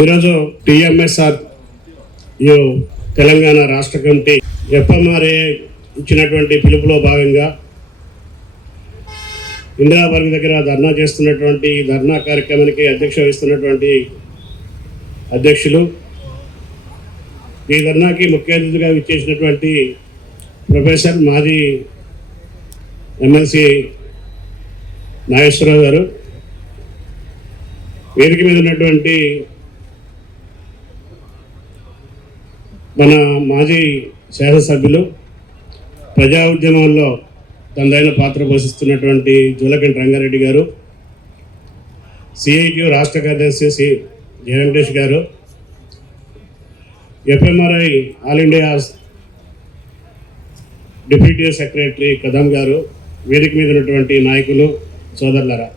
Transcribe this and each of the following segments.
ఈరోజు టీఎంఎస్ఆర్ తెలంగాణ రాష్ట్ర కమిటీ ఎఫ్ఎంఆర్ఏ ఇచ్చినటువంటి పిలుపులో భాగంగా ఇందిరాపార్క్ దగ్గర ధర్నా చేస్తున్నటువంటి ధర్నా కార్యక్రమానికి అధ్యక్ష వహిస్తున్నటువంటి అధ్యక్షులు, ఈ ధర్నాకి ముఖ్య అతిథిగా విచ్చేసినటువంటి ప్రొఫెసర్ మాజీ ఎమ్మెల్సీ నాగేశ్వరరావు గారు, వేదిక మీద ఉన్నటువంటి మన మాజీ శాసనసభ్యులు, ప్రజా ఉద్యమంలో తనదైన పాత్ర పోషిస్తున్నటువంటి జూలకంటి రంగారెడ్డి గారు, సిఐటియు రాష్ట్ర కార్యదర్శి సి జయ వెంకటేష్ గారు, fMRI all India deputy secretary కదం గారు, వేదిక మీద ఉన్నటువంటి నాయకులు, సోదరులరా,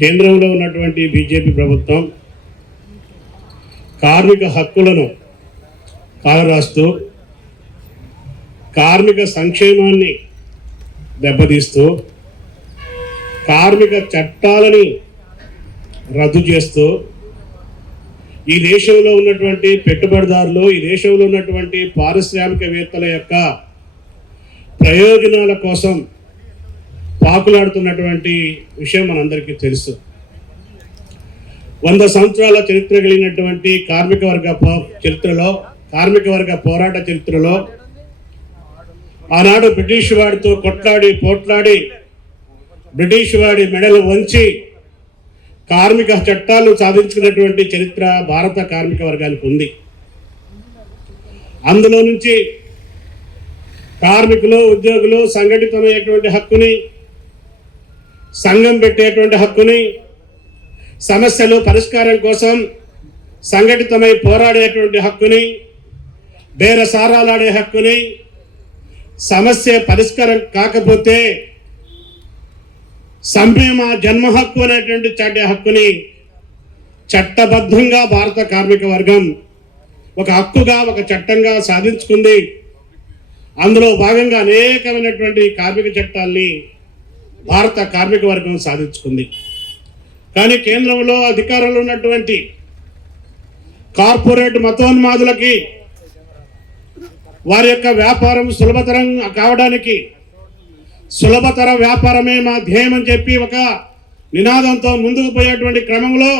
కేంద్రంలో ఉన్నటువంటి బీజేపీ ప్రభుత్వం కార్మిక హక్కులను కాలరాస్తూ కార్మిక సంక్షేమాన్ని దెబ్బతీస్తూ కార్మిక చట్టాలని రద్దు చేస్తూ ఈ దేశంలో ఉన్నటువంటి పెట్టుబడిదారులు, ఈ దేశంలో ఉన్నటువంటి పారిశ్రామికవేత్తల యొక్క ప్రయోజనాల కోసం పాకులాడుతున్నటువంటి విషయం మనందరికీ తెలుసు. 100 సంవత్సరాల చరిత్ర కలిగినటువంటి కార్మిక వర్గ పోరాట చరిత్రలో ఆనాడు బ్రిటిష్ వాడితో పోట్లాడి బ్రిటిష్ వాడి మెడలు వంచి కార్మిక చట్టాలు సాధించుకున్నటువంటి చరిత్ర భారత కార్మిక వర్గానికి ఉంది. అందులో నుంచి కార్మికులు, ఉద్యోగులు సంఘటితమయ్యేటువంటి హక్కుని, సంఘం పెట్టేటువంటి హక్కుని, సమస్యలు పరిష్కారం కోసం సంఘటితమై పోరాడేటువంటి హక్కుని, బేరసారాలాడే హక్కుని, సమస్య పరిష్కారం కాకపోతే సంక్షేమ జన్మ హక్కు అనేటువంటి చాటే హక్కుని చట్టబద్ధంగా భారత కార్మిక వర్గం ఒక హక్కుగా, ఒక చట్టంగా సాధించుకుంది. అందులో భాగంగా అనేకమైనటువంటి కార్మిక చట్టాల్ని భారత కార్మిక వర్గం సాధించుకుంది. కానీ కేంద్రంలో అధికారంలో ఉన్నటువంటి కార్పొరేట్ మతోన్మాదులకి వారి యొక్క వ్యాపారం సులభతరం కావడానికి, సులభతర వ్యాపారమే మా ధ్యేయం అని చెప్పి ఒక నినాదంతో ముందుకు పోయేటువంటి క్రమంలో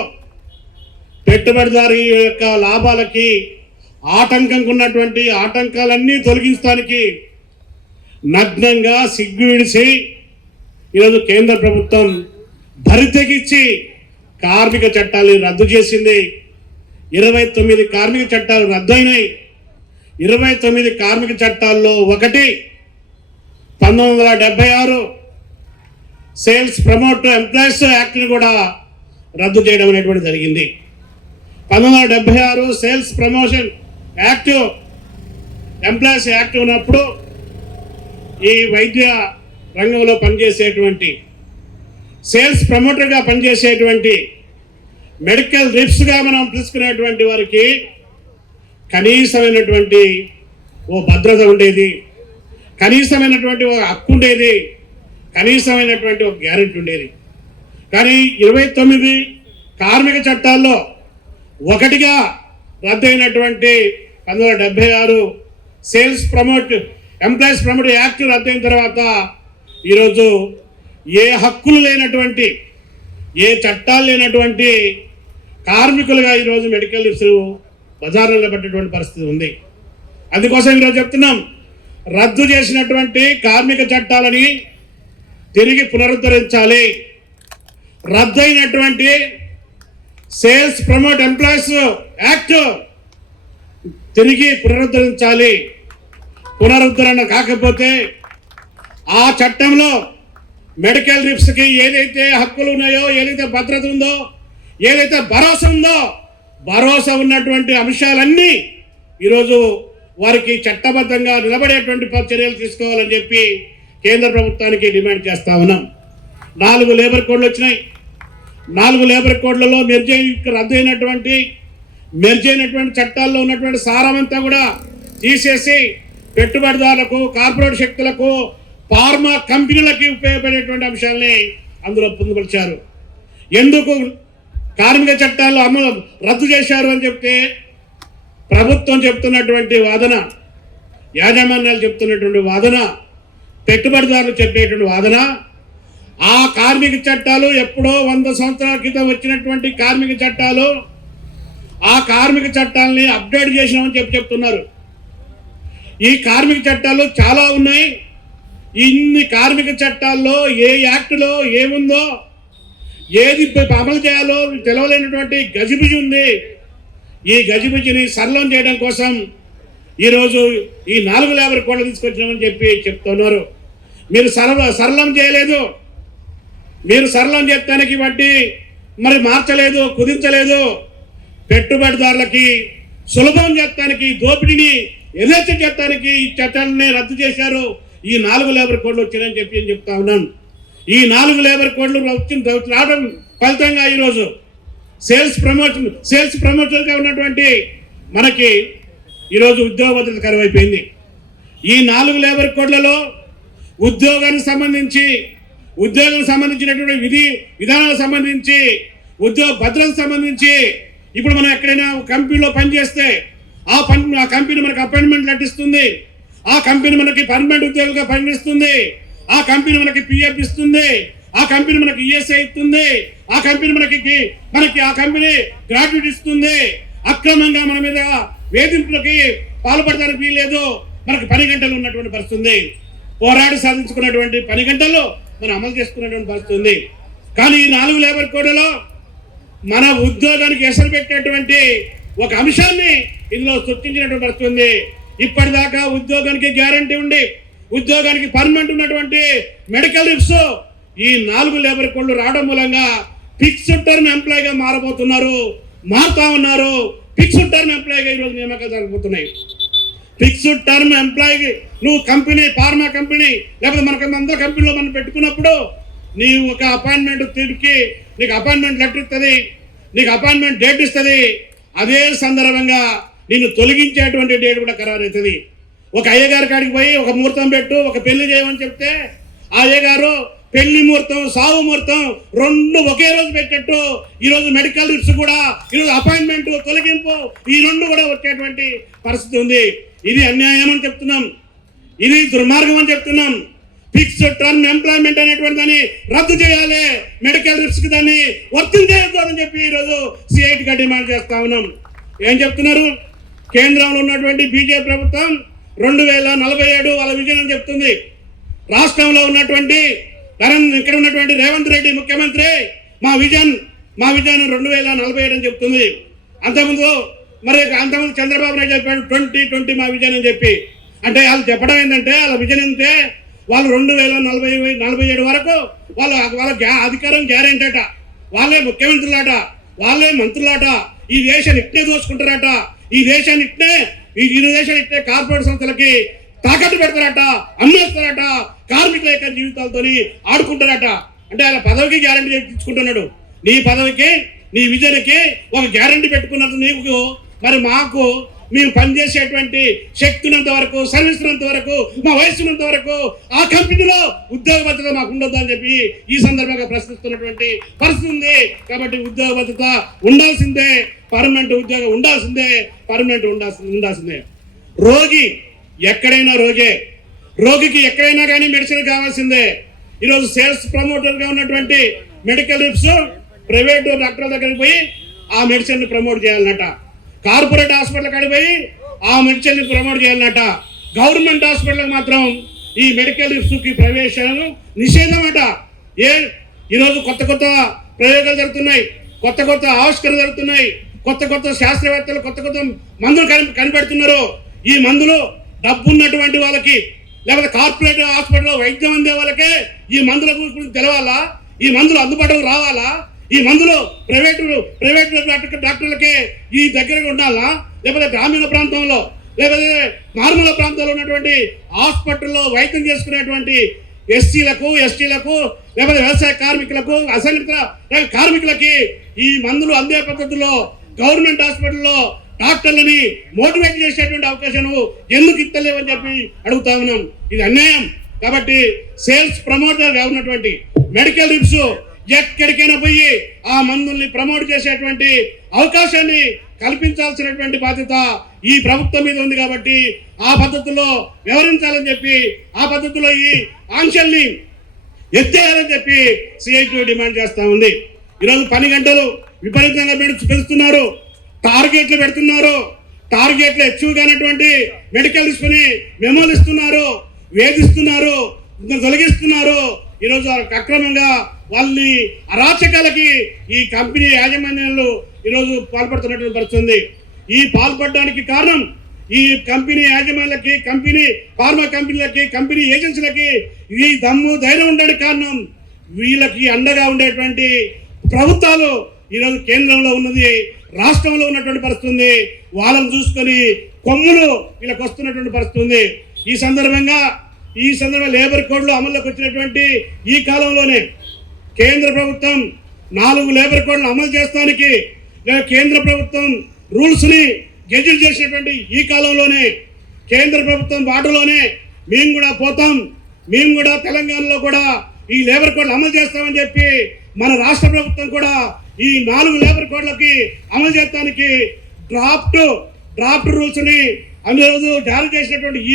పెట్టుబడిదారి యొక్క లాభాలకి ఆటంకంగా ఉన్నటువంటి ఆటంకాలన్నీ తొలగించడానికి నగ్నంగా సిగ్గు విడిచి ఈరోజు కేంద్ర ప్రభుత్వం భరితెగిచ్చి కార్మిక చట్టాలని రద్దు చేసింది. 29 కార్మిక చట్టాలు రద్దయినాయి. 29 కార్మిక చట్టాల్లో ఒకటి 1976 సేల్స్ ప్రమోట్ ఎంప్లాయీస్ యాక్ట్ని కూడా రద్దు చేయడం అనేటువంటి జరిగింది. 1976 sales promotion act, employees act ఉన్నప్పుడు ఈ వైద్య రంగంలో పనిచేసేటువంటి సేల్స్ ప్రమోటర్గా పనిచేసేటువంటి మెడికల్ రిప్స్గా మనం పిలుచుకునేటువంటి వారికి కనీసమైనటువంటి ఓ భద్రత ఉండేది, కనీసమైనటువంటి ఒక హక్కు ఉండేది, కనీసమైనటువంటి ఒక గ్యారెంటీ ఉండేది. కానీ 29 కార్మిక చట్టాల్లో ఒకటిగా రద్దయినటువంటి 1976 sales promotion employees promotion act రద్దయిన తర్వాత ఈరోజు ఏ హక్కులు లేనటువంటి, ఏ చట్టాలు లేనటువంటి కార్మికులుగా ఈరోజు మెడికల్ రిప్స్ బజార్లో పట్టేటువంటి పరిస్థితి ఉంది. అందుకోసం ఈరోజు చెప్తున్నాం, రద్దు చేసినటువంటి కార్మిక చట్టాలని తిరిగి పునరుద్ధరించాలి. రద్దయినటువంటి సేల్స్ ప్రమోట్ ఎంప్లాయీస్ యాక్ట్ తిరిగి పునరుద్ధరించాలి. పునరుద్ధరణ కాకపోతే ఆ చట్టంలో మెడికల్ రిప్స్కి ఏదైతే హక్కులు ఉన్నాయో, ఏదైతే భద్రత ఉందో, ఏదైతే భరోసా ఉందో, భరోసా ఉన్నటువంటి అంశాలన్నీ ఈరోజు వారికి చట్టబద్ధంగా నిలబడేటువంటి చర్యలు తీసుకోవాలని చెప్పి కేంద్ర ప్రభుత్వానికి డిమాండ్ చేస్తా ఉన్నాం. 4 లేబర్ కోడ్లు వచ్చినాయి. 4 లేబర్ కోడ్లలో రద్దయినటువంటి చట్టాల్లో ఉన్నటువంటి సారమంతా కూడా తీసేసి పెట్టుబడిదారులకు, కార్పొరేట్ శక్తులకు, ఫార్మా కంపెనీలకి ఉపయోగపడేటువంటి అంశాలని అందులో పొందుపరిచారు. ఎందుకు కార్మిక చట్టాలు అమలు రద్దు చేశారు అని చెప్తే ప్రభుత్వం చెప్తున్నటువంటి వాదన, యాజమాన్యాలు చెప్తున్నటువంటి వాదన, పెట్టుబడిదారులు చెప్పేటువంటి వాదన, ఆ కార్మిక చట్టాలు ఎప్పుడో 100 సంవత్సరాల క్రితం వచ్చినటువంటి కార్మిక చట్టాలు, ఆ కార్మిక చట్టాలని అప్డేట్ చేసినామని చెప్తున్నారు. ఈ కార్మిక చట్టాలు చాలా ఉన్నాయి. ఇన్ని కార్మిక చట్టాల్లో ఏ యాక్టులో ఏముందో, ఏది అమలు చేయాలో తెలవలేనటువంటి గజిబిజి ఉంది. ఈ గజిబిజిని సరళం చేయడం కోసం ఈరోజు ఈ 4 లేబర్ కోడ్లు తీసుకొచ్చినామని చెప్తున్నారు. మీరు సరళం చేయలేదు. మీరు సరళం చేయడానికి బట్టి మరి మార్చలేదు, కుదించలేదు. పెట్టుబడిదారులకి సులభం చేయడానికి, దోపిడీని ఎదుర్చి చేయడానికి ఈ చట్టాలని రద్దు చేశారు. ఈ 4 లేబర్ కోడ్లు వచ్చినాయని చెప్తా ఉన్నాను. ఈ 4 లేబర్ కోడ్లు రావడం ఫలితంగా ఈరోజు సేల్స్ ప్రమోషన్గా ఉన్నటువంటి మనకి ఈరోజు ఉద్యోగ భద్రత కరువైపోయింది. ఈ 4 లేబర్ కోడ్లలో ఉద్యోగానికి సంబంధించినటువంటి విధానాలకు సంబంధించి, ఉద్యోగ భద్రతకు సంబంధించి, ఇప్పుడు మనం ఎక్కడైనా కంపెనీలో పనిచేస్తే ఆ కంపెనీ మనకు అపాయింట్మెంట్ లెటర్ ఇస్తుంది, ఆ కంపెనీ మనకి పర్మనెంట్ ఉద్యోగులుగా పనిచేస్తుంది, ఆ కంపెనీ మనకి పిఎఫ్ ఇస్తుంది, ఆ కంపెనీ మనకి ఈఎస్ఐ ఇస్తుంది, ఆ కంపెనీ మనకి ఆ కంపెనీ గ్రాట్యుటీ ఇస్తుంది. అక్రమంగా మన మీద వేధింపులకి పాల్పడడానికి వీల్లేదు. మనకు 10 గంటలు ఉన్నటువంటి పరిస్థితి, పోరాడి సాధించుకున్నటువంటి 10 గంటలు మనం అమలు చేసుకున్నటువంటి పరిస్థితి. కానీ ఈ 4 లేబర్ కోడ్లలో మన ఉద్యోగానికి ఎసరు పెట్టేటువంటి ఒక అంశాన్ని ఇందులో సృష్టించినటువంటి పరిస్థితి. ఇప్పటిదాకా ఉద్యోగానికి గ్యారంటీ ఉండి, ఉద్యోగానికి పర్మనెంట్ ఉన్నటువంటి మెడికల్ లీవ్స్ ఈ 4 లేబర్ కోడ్లు రావడం మూలంగా ఫిక్స్డ్ టర్మ్ ఎంప్లాయీగా మారుతా ఉన్నారు. ఫిక్స్డ్ టర్మ్ ఎంప్లాయీగా ఈరోజు నియామకాలు జరగబోతున్నాయి. ఫిక్స్డ్ టర్మ్ ఎంప్లాయీ నువ్వు కంపెనీ, ఫార్మా కంపెనీ లేకపోతే మనకు అందరి కంపెనీలో మనం పెట్టుకున్నప్పుడు నీవు ఒక అపాయింట్మెంట్ తిరిగి నీకు అపాయింట్మెంట్ లెటర్ ఇస్తుంది, నీకు అపాయింట్మెంట్ డేట్ ఇస్తుంది. అదే సందర్భంగా నిన్ను తొలగించేటువంటి డేట్ కూడా ఖరారవుతుంది. ఒక అయ్యగారి కాడికి పోయి ఒక ముహూర్తం పెట్టు, ఒక పెళ్లి చేయమని చెప్తే ఆ అయ్యగారు పెళ్లి ముహూర్తం, సావు ముహూర్తం 2 ఒకే రోజు పెట్టేట్టు ఈరోజు మెడికల్ లీవ్స్ కూడా, ఈరోజు అపాయింట్మెంట్, తొలగింపు ఈ 2 కూడా వచ్చేటువంటి పరిస్థితి ఉంది. ఇది అన్యాయం అని చెప్తున్నాం, ఇది దుర్మార్గం అని చెప్తున్నాం. ఫిక్స్డ్ టర్మ్ ఎంప్లాయ్మెంట్ అనేటువంటి దాన్ని రద్దు చేయాలి, మెడికల్ లీవ్స్కి దాన్ని వర్తించేయద్దు అని చెప్పి ఈరోజు సిఐటిగా డిమాండ్ చేస్తా ఉన్నాం. ఏం చెప్తున్నారు? కేంద్రంలో ఉన్నటువంటి బీజేపీ ప్రభుత్వం 2047 వాళ్ళ విజన్ అని చెప్తుంది. రాష్ట్రంలో ఉన్నటువంటి ఇక్కడ ఉన్నటువంటి రేవంత్ రెడ్డి ముఖ్యమంత్రి మా విజన్ 2047 అని చెప్తుంది. అంతకుముందు చంద్రబాబు నాయుడు చెప్పాడు 2020 మా విజన్ అని చెప్పి. అంటే వాళ్ళు చెప్పడం ఏంటంటే వాళ్ళ విజన్ ఏంటంటే వాళ్ళు 2047 వరకు వాళ్ళ అధికారం గ్యారెంటీ అట, వాళ్ళే ముఖ్యమంత్రులాట, వాళ్ళే మంత్రులాట, ఈ దేశాన్ని ఇట్నే దోచుకుంటారట, ఈ దేశాన్ని ఇట్నే కార్పొరేట్ సంస్థలకి తాకట్టు పెడతారట, అమ్మేస్తారట, కార్మికుల యొక్క జీవితాలతో ఆడుకుంటారట. అంటే ఆయన పదవికి గ్యారంటీ తెచ్చుకుంటున్నాడు. నీ పదవికి, నీ విజన్కి ఒక గ్యారంటీ పెట్టుకున్నట్టు నీకు మరి మాకు మేము పనిచేసేటువంటి శక్తి ఉన్నంత వరకు, సర్వీస్ ఉన్నంత వరకు, మా వయసు ఉన్నంత వరకు ఆ కంపెనీలో ఉద్యోగ భద్రత మాకు ఉండొద్దు అని చెప్పి ఈ సందర్భంగా ప్రశ్నిస్తున్నటువంటి పరిస్థితి ఉంది. కాబట్టి ఉద్యోగ భద్రత ఉండాల్సిందే, పర్మనెంట్ ఉద్యోగం ఉండాల్సిందే. రోగి ఎక్కడైనా రోగికి ఎక్కడైనా కానీ మెడిసిన్ కావాల్సిందే. ఈరోజు సేల్స్ ప్రమోటర్గా ఉన్నటువంటి మెడికల్ రిప్స్ ప్రైవేట్ డాక్టర్ల దగ్గరికి పోయి ఆ మెడిసిన్ ప్రమోట్ చేయాలన్నట, కార్పొరేట్ హాస్పిటల్ కాడికి పోయి ఆ మెడిసిన్ ప్రమోట్ చేయాలన్నట. గవర్నమెంట్ హాస్పిటల్ మాత్రం ఈ మెడికల్ రిప్స్కి ప్రవేశం నిషేధం అట. ఈరోజు కొత్త ప్రయోగాలు జరుగుతున్నాయి, కొత్త ఆవిష్కరణలు జరుగుతున్నాయి, కొత్త శాస్త్రవేత్తలు కొత్త మందులు కనిపెడుతున్నారు. ఈ మందులు డబ్బున్నటువంటి వాళ్ళకి లేకపోతే కార్పొరేట్ హాస్పిటల్లో వైద్యం అందే వాళ్ళకే ఈ మందుల గురించి తెలవాలా, ఈ మందులు అందుబాటులోకి రావాలా, ఈ మందులు ప్రైవేట్ డాక్టర్లకే ఈ దగ్గరగా ఉండాలా, లేకపోతే గ్రామీణ ప్రాంతంలో లేకపోతే మారుమూల ప్రాంతాల్లో ఉన్నటువంటి హాస్పిటల్లో వైద్యం చేసుకునేటువంటి ఎస్సీలకు, ఎస్టీలకు లేకపోతే వ్యవసాయ కార్మికులకు, అసంఘటిత కార్మికులకి ఈ మందులు అందే పద్ధతిలో గవర్నమెంట్ హాస్పిటల్లో డాక్టర్లని మోటివేట్ చేసేటువంటి అవకాశం ఎందుకు ఇస్తలేవని చెప్పి అడుగుతా ఉన్నాం. ఇది అన్యాయం. కాబట్టి సేల్స్ ప్రమోటర్గా ఉన్నటువంటి మెడికల్ రిప్స్ ఎక్కడికైనా పోయి ఆ మందుల్ని ప్రమోట్ చేసేటువంటి అవకాశాన్ని కల్పించాల్సినటువంటి బాధ్యత ఈ ప్రభుత్వం మీద ఉంది. కాబట్టి ఆ పద్ధతిలో వ్యవహరించాలని చెప్పి ఆ పద్ధతిలో ఈ ఆంక్షల్ని ఎత్తేయాలని చెప్పి సిఐటి డిమాండ్ చేస్తా ఉంది. ఈరోజు పని గంటలు విపరీతంగా పెంచుతున్నారు, టార్గెట్లు పెడుతున్నారు, టార్గెట్లు అచీవ్ కానటువంటి మెడికల్ ని మెమోలు ఇస్తున్నారు, వేధిస్తున్నారు, తొలగిస్తున్నారు. ఈరోజు అక్రమంగా వాళ్ళని అరాచకాలకి ఈ కంపెనీ యాజమాన్యాలు ఈరోజు పాల్పడుతున్నటువంటి పరిస్థితుంది. ఈ పాల్పడడానికి కారణం ఈ కంపెనీ యాజమాన్యాలకి, కంపెనీ ఫార్మా కంపెనీలకి, కంపెనీ ఏజెన్సీలకి ఈ దమ్ము ధైర్యం ఉండడానికి కారణం వీళ్ళకి అండగా ఉండేటువంటి ప్రభుత్వాలు ఈరోజు కేంద్రంలో ఉన్నది, రాష్ట్రంలో ఉన్నటువంటి పరిస్థితి ఉంది. వాళ్ళని చూసుకొని కొమ్ములు వీళ్ళకి వస్తున్నటువంటి పరిస్థితి ఉంది. ఈ సందర్భంగా లేబర్ కోడ్లు అమల్లోకి వచ్చినటువంటి ఈ కాలంలోనే కేంద్ర ప్రభుత్వం 4 లేబర్ కోడ్లు అమలు చేస్తానికి కేంద్ర ప్రభుత్వం రూల్స్ ని గెజిట్ చేసినటువంటి ఈ కాలంలోనే కేంద్ర ప్రభుత్వం బాటలోనే మేము కూడా పోతాం, మేము కూడా తెలంగాణలో కూడా ఈ లేబర్ కోడ్లు అమలు చేస్తామని చెప్పి మన రాష్ట్ర ప్రభుత్వం కూడా ఈ 4 లేబర్ కోడ్లకి అమలు చేయడానికి డ్రాఫ్ట్ రూల్స్ ని అందురోజు జారీ చేసినటువంటి ఈ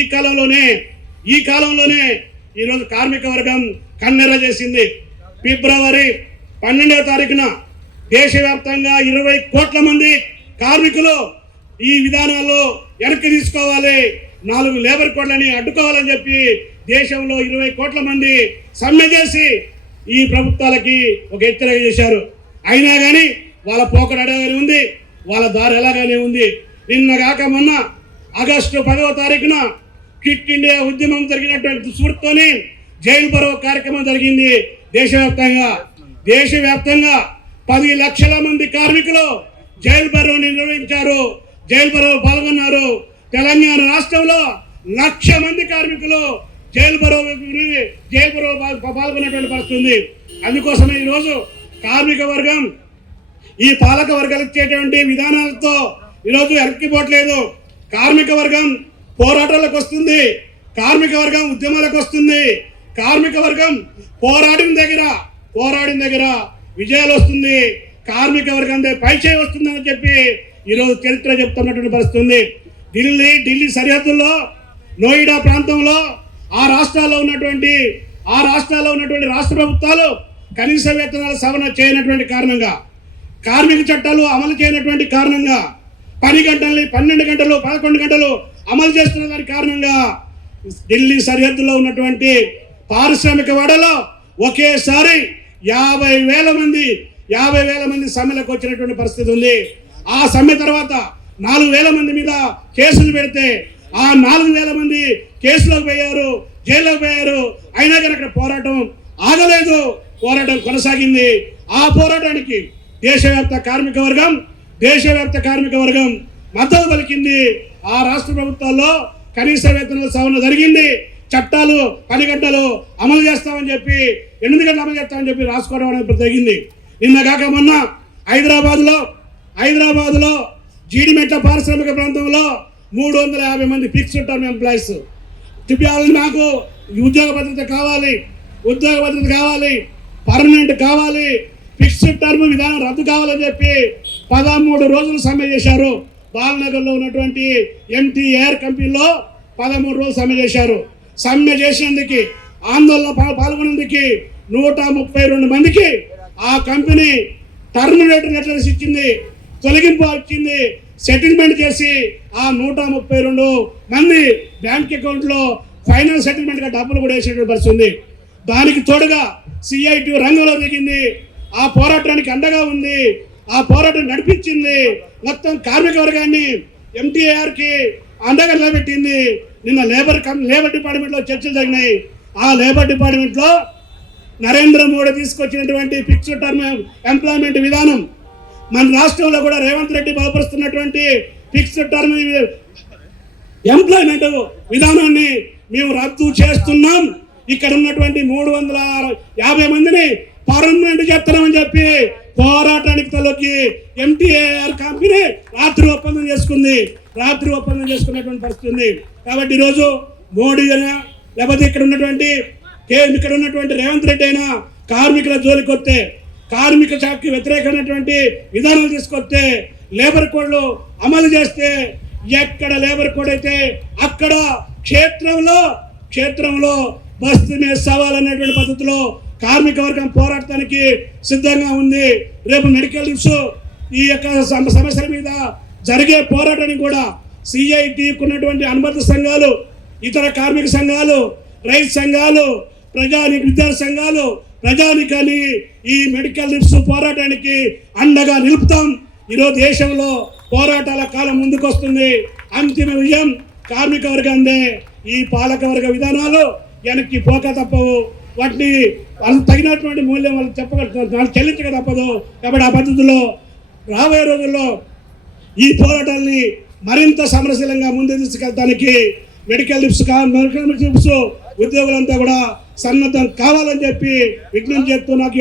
కాలంలోనే ఈరోజు కార్మిక వర్గం కన్నెర్ర చేసింది. ఫిబ్రవరి 12వ తారీఖున దేశవ్యాప్తంగా 20 కోట్ల మంది కార్మికులు ఈ విధానాల్లో వెనక్కి తీసుకోవాలి, 4 లేబర్ కోడ్లని అడ్డుకోవాలని చెప్పి దేశంలో 20 కోట్ల మంది సమ్మె చేసి ఈ ప్రభుత్వాలకి ఒక హెచ్చరిక చేశారు. అయినా కానీ వాళ్ళ పోకడ అడగానే ఉంది, వాళ్ళ దారి ఎలాగానే ఉంది. నిన్న కాక మొన్న ఆగస్టు 10వ తారీఖున క్విట్ ఇండియా ఉద్యమం జరిగినటువంటి స్ఫూర్తితోని జైలు బరో కార్యక్రమం జరిగింది. దేశవ్యాప్తంగా 10 లక్షల మంది కార్మికులు జైలు బరోని నిర్వహించారు, జైలు బరో పాల్గొన్నారు. తెలంగాణ రాష్ట్రంలో 1,00,000 మంది కార్మికులు జైలు బరో పాల్గొన్నటువంటి పరిస్థితి ఉంది. అందుకోసమే ఈరోజు కార్మిక వర్గం ఈ పాలక వర్గాలు ఇచ్చేటువంటి విధానాలతో ఈరోజు ఎరక్కిపోవట్లేదు. కార్మిక వర్గం పోరాటాలకు వస్తుంది, కార్మిక వర్గం ఉద్యమాలకు వస్తుంది, కార్మిక వర్గం పోరాడిన దగ్గర విజయాలు వస్తుంది, కార్మిక వర్గం పైచేయి వస్తుందని చెప్పి ఈరోజు చరిత్ర చెప్తున్నటువంటి పరిస్థితి ఉంది. ఢిల్లీ సరిహద్దుల్లో నోయిడా ప్రాంతంలో ఆ రాష్ట్రాల్లో ఉన్నటువంటి రాష్ట్ర ప్రభుత్వాలు కనీస వేతనాల సవరణ చేయనటువంటి కారణంగా, కార్మిక చట్టాలు అమలు చేయనటువంటి కారణంగా, పని గంటల్ని 12 గంటలు 11 గంటలు అమలు చేస్తున్న దాని కారణంగా ఢిల్లీ సరిహద్దులో ఉన్నటువంటి పారిశ్రామిక వాడలో ఒకేసారి 50,000 మంది సమ్మెలకు వచ్చినటువంటి పరిస్థితి ఉంది. ఆ సమ్మె తర్వాత 4,000 మంది మీద కేసులు పెడితే ఆ 4,000 మంది కేసులోకి పోయారు, జైల్లోకి పోయారు. అయినా కానీ అక్కడ పోరాటం ఆగలేదు, పోరాటం కొనసాగింది. ఆ పోరాటానికి దేశవ్యాప్త కార్మిక వర్గం మద్దతు పలికింది. ఆ రాష్ట్ర ప్రభుత్వాల్లో కనీస వేతనాల సవరణ జరిగింది, చట్టాలు 10 గంటలు అమలు చేస్తామని చెప్పి 8 గంటలు అమలు చేస్తామని చెప్పి రాసుకోవడం అనేది జరిగింది. నిన్న కాక మొన్న హైదరాబాద్లో జీడిమెట్ల పారిశ్రామిక ప్రాంతంలో 350 మంది ఫిక్స్డ్ టర్మ్ ఎంప్లాయీస్ తిప్పాలని, నాకు ఉద్యోగ భద్రత కావాలి, పర్మనెంట్ కావాలి, ఫిక్స్డ్ టర్మ్ విధానం రద్దు కావాలని చెప్పి 13 రోజులు సమ్మె చేశారు. బాలనగర్లో ఉన్నటువంటి MTAR కంపెనీలో 13 రోజులు సమ్మె చేశారు. సమ్మె చేసేందుకు ఆందోళన పాల్గొనేందుకు 132 మందికి ఆ కంపెనీ టర్మినేటర్ లెటర్స్ ఇచ్చింది, తొలగింపు ఇచ్చింది, సెటిల్మెంట్ చేసి ఆ 132 మంది బ్యాంక్ అకౌంట్లో ఫైనల్ సెటిల్మెంట్ గా డబ్బులు కూడా వేసేటువంటి పరిస్థితి ఉంది. దానికి తోడుగా సిఐటి రంగంలో దిగింది, ఆ పోరాటానికి అండగా ఉంది, ఆ పోరాటం నడిపించింది, మొత్తం కార్మిక వర్గాన్ని MTAR కి అండగా నిలబెట్టింది. నిన్న లేబర్ డిపార్ట్మెంట్లో చర్చలు జరిగినాయి. ఆ లేబర్ డిపార్ట్మెంట్లో నరేంద్ర మోడీ తీసుకొచ్చినటువంటి ఫిక్స్డ్ టర్మ్ ఎంప్లాయ్మెంట్ విధానం, మన రాష్ట్రంలో కూడా రేవంత్ రెడ్డి బలపరుస్తున్నటువంటి ఫిక్స్డ్ టర్మ్ ఎంప్లాయ్మెంట్ విధానాన్ని మేము రద్దు చేస్తున్నాం. ఇక్కడ ఉన్నటువంటి 350 మందిని పర్మనెంట్ చేస్తున్నామని చెప్పి పోరాటానికి తలొక్కి MTAR కంపెనీ రాత్రి ఒప్పందం చేసుకున్నటువంటి పరిస్థితి ఉంది. కాబట్టి ఈరోజు మోడీ అయినా లేకపోతే ఇక్కడ ఉన్నటువంటి రేవంత్ రెడ్డి అయినా కార్మికుల జోలికి వస్తే, కార్మిక శాఖకి వ్యతిరేకమైనటువంటి విధానాలు తీసుకొస్తే, లేబర్ కోడ్లు అమలు చేస్తే, ఎక్కడ లేబర్ కోడ్ అయితే అక్కడ క్షేత్రంలో బస్తీ మీద సవాల్ అనేటువంటి పద్ధతిలో కార్మిక వర్గం పోరాటానికి సిద్ధంగా ఉంది. రేపు మెడికల్ లీవ్స్ ఈ యొక్క సమస్యల మీద జరిగే పోరాటానికి కూడా సిఐటికి ఉన్నటువంటి అనుబంధ సంఘాలు, ఇతర కార్మిక సంఘాలు, రైతు సంఘాలు, విద్యార్థి సంఘాలు ప్రజానికాన్ని ఈ మెడికల్ లీవ్స్ పోరాటానికి అండగా నిలుపుతాం. ఈరోజు దేశంలో పోరాటాల కాలం ముందుకు వస్తుంది. అంతిమ విజయం కార్మిక వర్గందే. ఈ పాలక వర్గ విధానాలు వెనక్కి పోక తప్పవు. వాటిని వాళ్ళు తగినటువంటి మూల్యం వాళ్ళు వాళ్ళు చెల్లించక తప్పదు. కాబట్టి ఆ పద్ధతిలో రాబోయే రోజుల్లో ఈ పోరాటాన్ని మరింత సమరశీలంగా ముందు తీసుకెళ్ళడానికి మెడికల్ లీవ్స్ ఉద్యోగులంతా కూడా సన్నద్ధం కావాలని చెప్పి విజ్ఞప్తి చేస్తూ నాకు